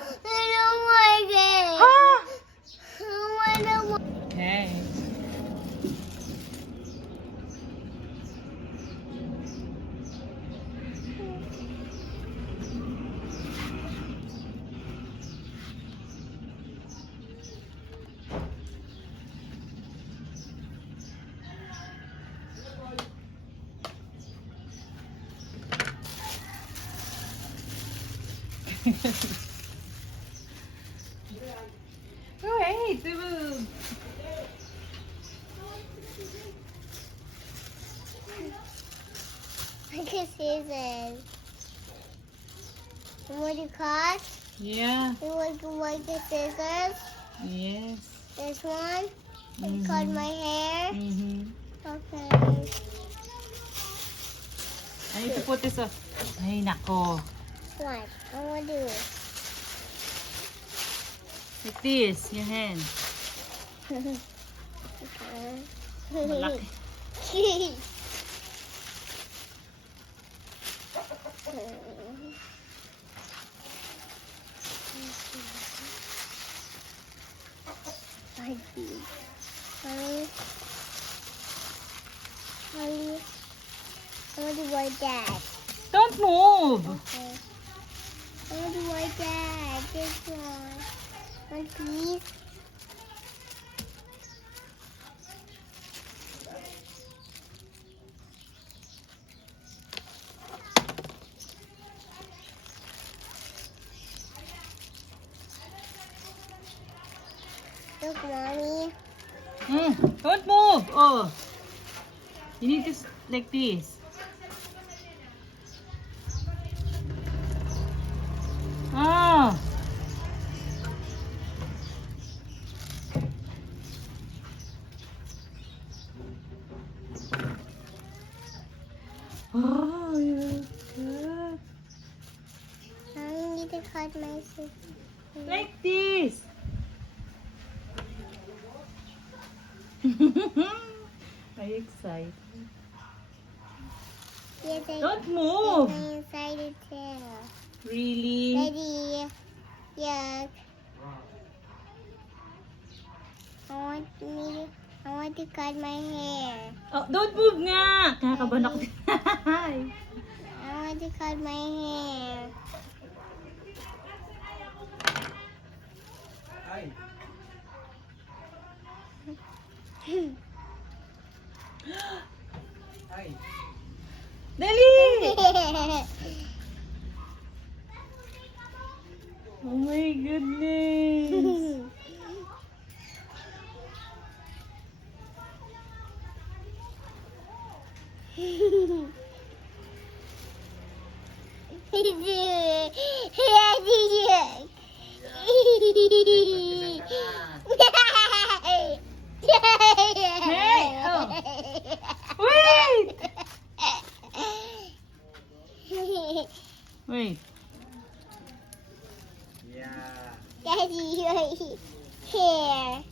I don't like it. I don't want Okay. Oh, hey, Tubu. Look at scissors. You want to cut? Yeah. You want to like the scissors? Yes. This one? Mhm. Cut my hair? Mm-hmm. Okay. I need to put this up. Ay, nako. What? I want to do it. Like this, your hand. Malaki. I, want to that. Don't move. Okay. I want to like that. This one. Look, mommy. Mm, don't move. Oh. You need to like this. Oh, you're good. I need to cut my scissors. Like this. Are you excited? Yes, I Don't move. I'm excited too. Really? Ready? Yes. I want me. I want to cut my hair. Oh, don't move nga. Kinakabahan ako. I want to cut my hair. Dali! Oh my goodness. Hair.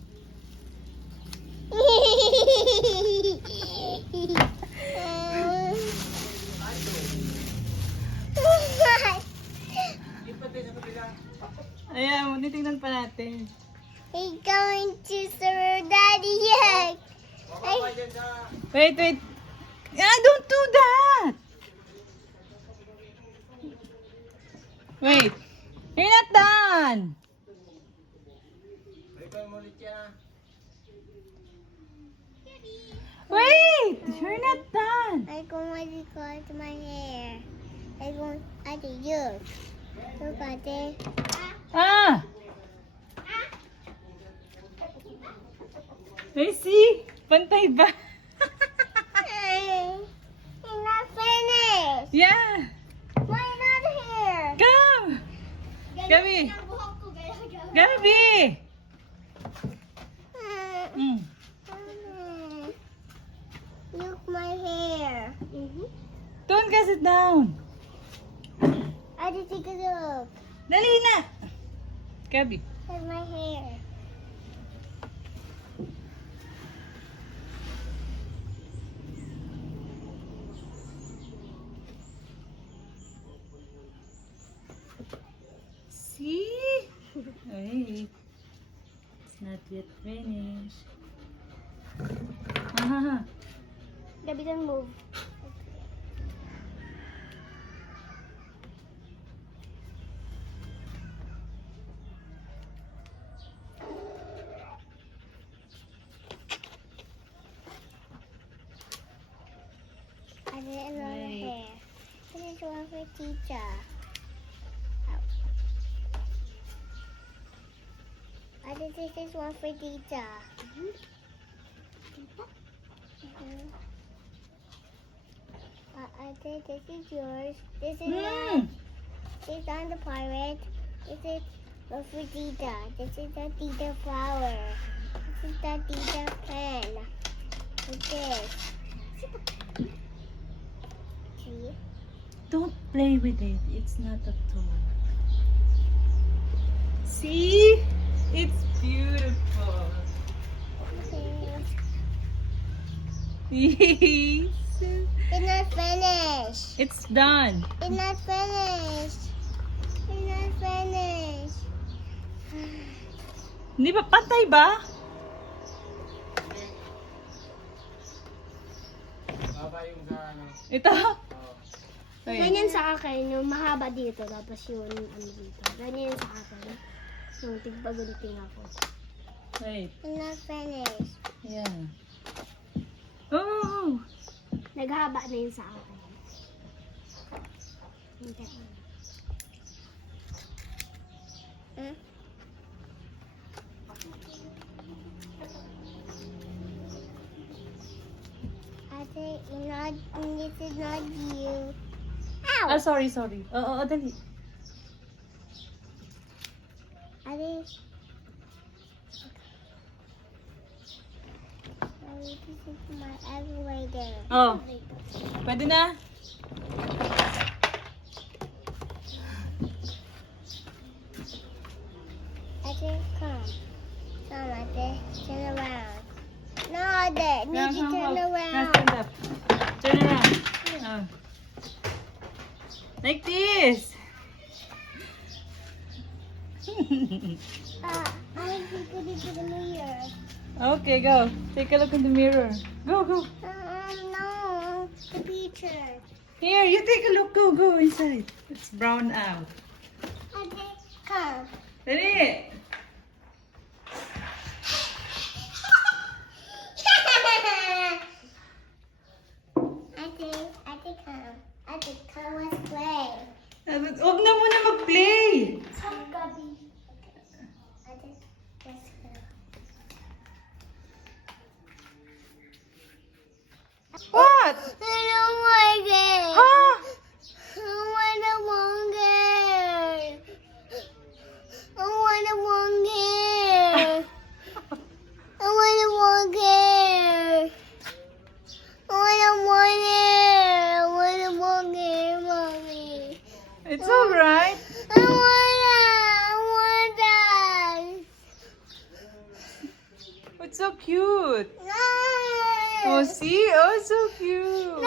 Ayan, tinitingnan pa natin. He's going to serve Daddy Yak. Wait, wait. Ah, don't do that! Wait. You're not done! Wait! You're not done! I'm going to cut my hair. I'm going to use. Look at this. Ah! I see! Pantay ba? Hey, It's not finished. yeah! Why not here? Come! Gabi! Gabi! Mm. Look my hair. Don't ka sit down. I just take a look. Dali na! Gabi. That's my hair. See? Wait. Not yet finished. Ah, Gabi can move. I did another Right. hair. This is one for teacher. I did this is one for teacher. Mhm. I, I think this is yours. This is Hmm. uh, this on the pirate. This is one for Tita. This is the Tita flower. This is the Tita pen. Like this. See? Don't play with it. It's not a toy. See? It's beautiful. Yes. It's not finished. It's done. It's not finished. It's not finished. Hindi ba? Pantay ba? Ito? Ganyan sa akin, yung mahaba dito, tapos yung ano dito. Ganyan sa akin. Yung tigpagunting ako. Wait. I'm not finished. Yeah. Oh! Naghaba na yun sa akin. Hindi. Hmm? Ate, not, this is not you. Ow! Ah, sorry, sorry. Oo, oo, dali. My. Oh. Pwede na? Ate, come. Come. Turn around. No. Need to turn. Now, around. stand up. Turn around. Oh. Like this. Uh, I need to the mirror. Okay, go. Take a look in the mirror. Go, go. Um, no. The picture. Here, you take a look. Go, go inside. It's brown out. Ate, come. Dali. Ate, Ate, come. Ate, come, let's play. Huwag na muna mag-play. Come, Gabi. Ate, let's go. What? I don't like it. Ha? I want a longer. I want a longer. I want a longer. I want a longer. I want a longer, mommy. It's alright. I want that. I want that. It's so cute. Oh, see? Oh, so cute.